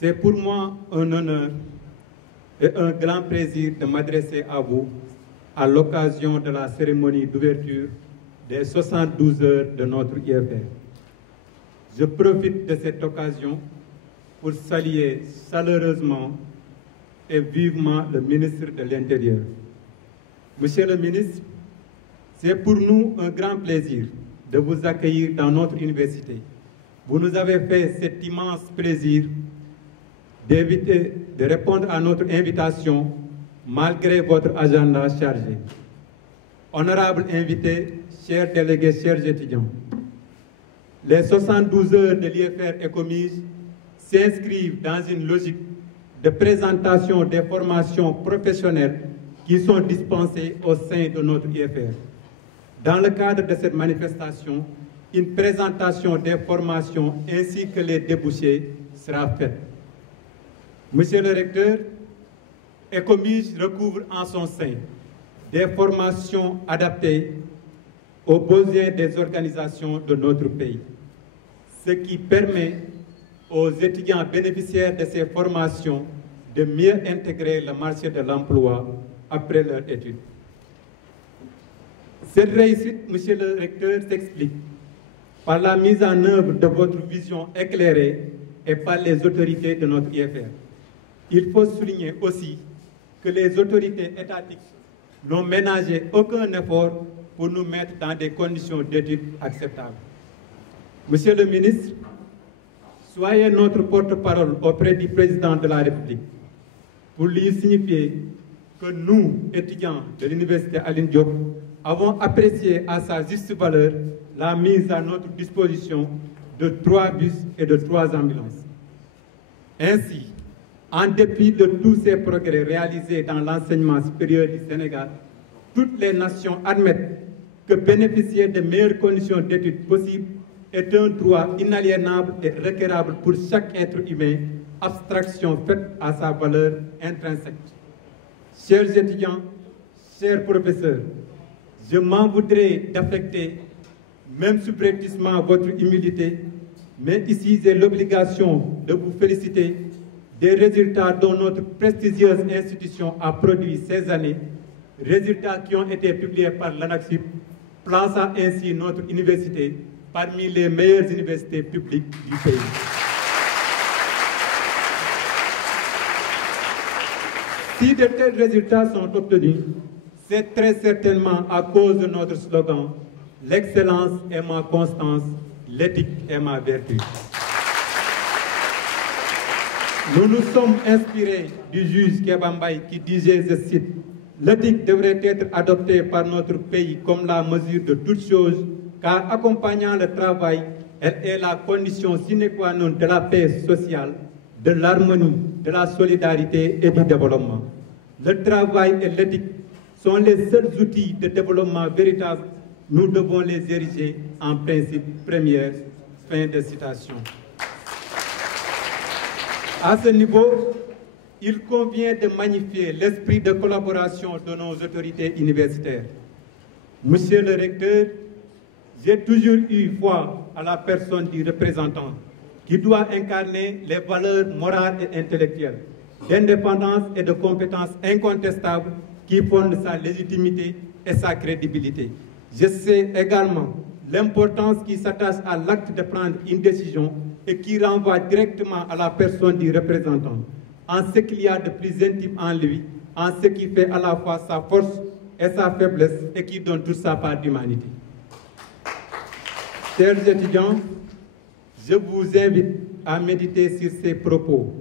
C'est pour moi un honneur et un grand plaisir de m'adresser à vous à l'occasion de la cérémonie d'ouverture des 72 heures de notre IFR. Je profite de cette occasion pour saluer chaleureusement et vivement le ministre de l'Intérieur. Monsieur le ministre, c'est pour nous un grand plaisir de vous accueillir dans notre université. Vous nous avez fait cet immense plaisir de répondre à notre invitation malgré votre agenda chargé. Honorables invités, chers délégués, chers étudiants, les 72 heures de l'IFR ECOMIS s'inscrivent dans une logique de présentation des formations professionnelles qui sont dispensées au sein de notre IFR. Dans le cadre de cette manifestation, une présentation des formations ainsi que les débouchés sera faite. Monsieur le recteur, ECOMIS recouvre en son sein des formations adaptées aux besoins des organisations de notre pays, ce qui permet aux étudiants bénéficiaires de ces formations de mieux intégrer le marché de l'emploi après leur étude. Cette réussite, monsieur le recteur, s'explique par la mise en œuvre de votre vision éclairée et par les autorités de notre IFR. Il faut souligner aussi que les autorités étatiques n'ont ménagé aucun effort pour nous mettre dans des conditions d'études acceptables. Monsieur le ministre, soyez notre porte-parole auprès du président de la République pour lui signifier que nous, étudiants de l'Université Alioune Diop, avons apprécié à sa juste valeur la mise à notre disposition de 3 bus et de 3 ambulances. Ainsi, en dépit de tous ces progrès réalisés dans l'enseignement supérieur du Sénégal, toutes les nations admettent que bénéficier de meilleures conditions d'études possibles est un droit inaliénable et requérable pour chaque être humain, abstraction faite à sa valeur intrinsèque. Chers étudiants, chers professeurs, je m'en voudrais d'affecter, même subrepticement, votre humilité, mais ici j'ai l'obligation de vous féliciter des résultats dont notre prestigieuse institution a produit ces années, résultats qui ont été publiés par l'ANAQSUP, plaçant ainsi notre université parmi les meilleures universités publiques du pays. Si de tels résultats sont obtenus, c'est très certainement à cause de notre slogan « L'excellence est ma constance, l'éthique est ma vertu ». Nous nous sommes inspirés du juge Kéba Mbaye qui disait, je cite, « L'éthique devrait être adoptée par notre pays comme la mesure de toute chose, car accompagnant le travail, elle est la condition sine qua non de la paix sociale, de l'harmonie, de la solidarité et du développement. Le travail et l'éthique sont les seuls outils de développement véritable. Nous devons les ériger en principe premier. » Fin de citation. À ce niveau, il convient de magnifier l'esprit de collaboration de nos autorités universitaires. Monsieur le recteur, j'ai toujours eu foi à la personne du représentant qui doit incarner les valeurs morales et intellectuelles, d'indépendance et de compétences incontestables qui fondent sa légitimité et sa crédibilité. Je sais également l'importance qui s'attache à l'acte de prendre une décision et qui renvoie directement à la personne du représentant, en ce qu'il y a de plus intime en lui, en ce qui fait à la fois sa force et sa faiblesse et qui donne toute sa part d'humanité. Chers étudiants, je vous invite à méditer sur ces propos.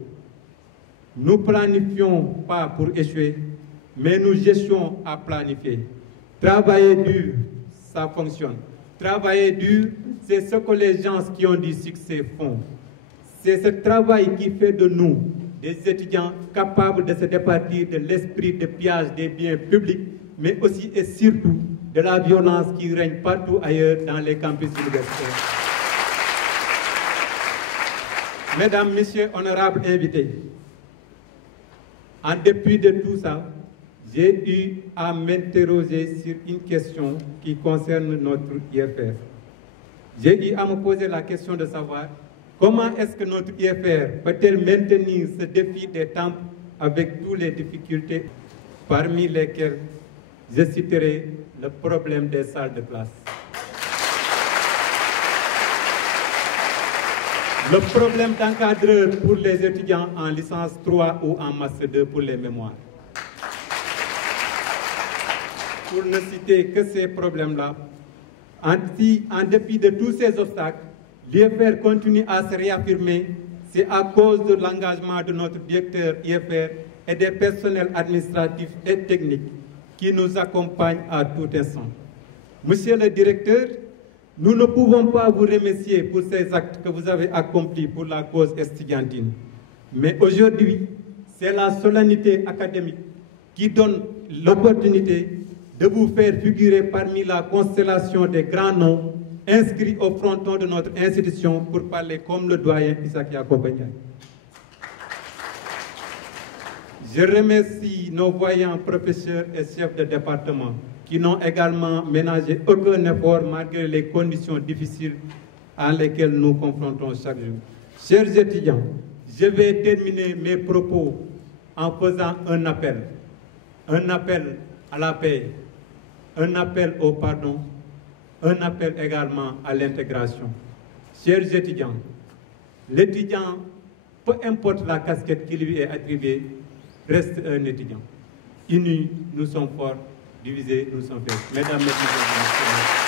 Nous planifions pas pour échouer, mais nous gestions à planifier. Travailler dur, ça fonctionne. Travailler dur, c'est ce que les gens qui ont du succès font. C'est ce travail qui fait de nous des étudiants capables de se départir de l'esprit de pillage des biens publics, mais aussi et surtout de la violence qui règne partout ailleurs dans les campus universitaires. Mesdames, Messieurs, honorables invités, en dépit de tout ça, j'ai eu à m'interroger sur une question qui concerne notre IFR. J'ai eu à me poser la question de savoir Comment est-ce que notre IFR peut-elle maintenir ce défi des temps avec toutes les difficultés, parmi lesquelles je citerai le problème des salles de classe. Le problème d'encadreur pour les étudiants en licence 3 ou en master 2 pour les mémoires. Pour ne citer que ces problèmes-là, en dépit de tous ces obstacles, l'IFR continue à se réaffirmer. C'est à cause de l'engagement de notre directeur IFR et des personnels administratifs et techniques qui nous accompagnent à tout instant. Monsieur le directeur, nous ne pouvons pas vous remercier pour ces actes que vous avez accomplis pour la cause estudiantine. Mais aujourd'hui, c'est la solennité académique qui donne l'opportunité de vous faire figurer parmi la constellation des grands noms inscrits au fronton de notre institution pour parler comme le doyen Isaac Yacob-Ndiaye. Je remercie nos voyants professeurs et chefs de département qui n'ont également ménagé aucun effort malgré les conditions difficiles à lesquelles nous confrontons chaque jour. Chers étudiants, je vais terminer mes propos en faisant un appel à la paix, un appel au pardon, un appel également à l'intégration. Chers étudiants, l'étudiant, peu importe la casquette qui lui est attribuée, reste un étudiant. Unis, nous sommes forts, divisés, nous sommes faibles. Mesdames, Messieurs,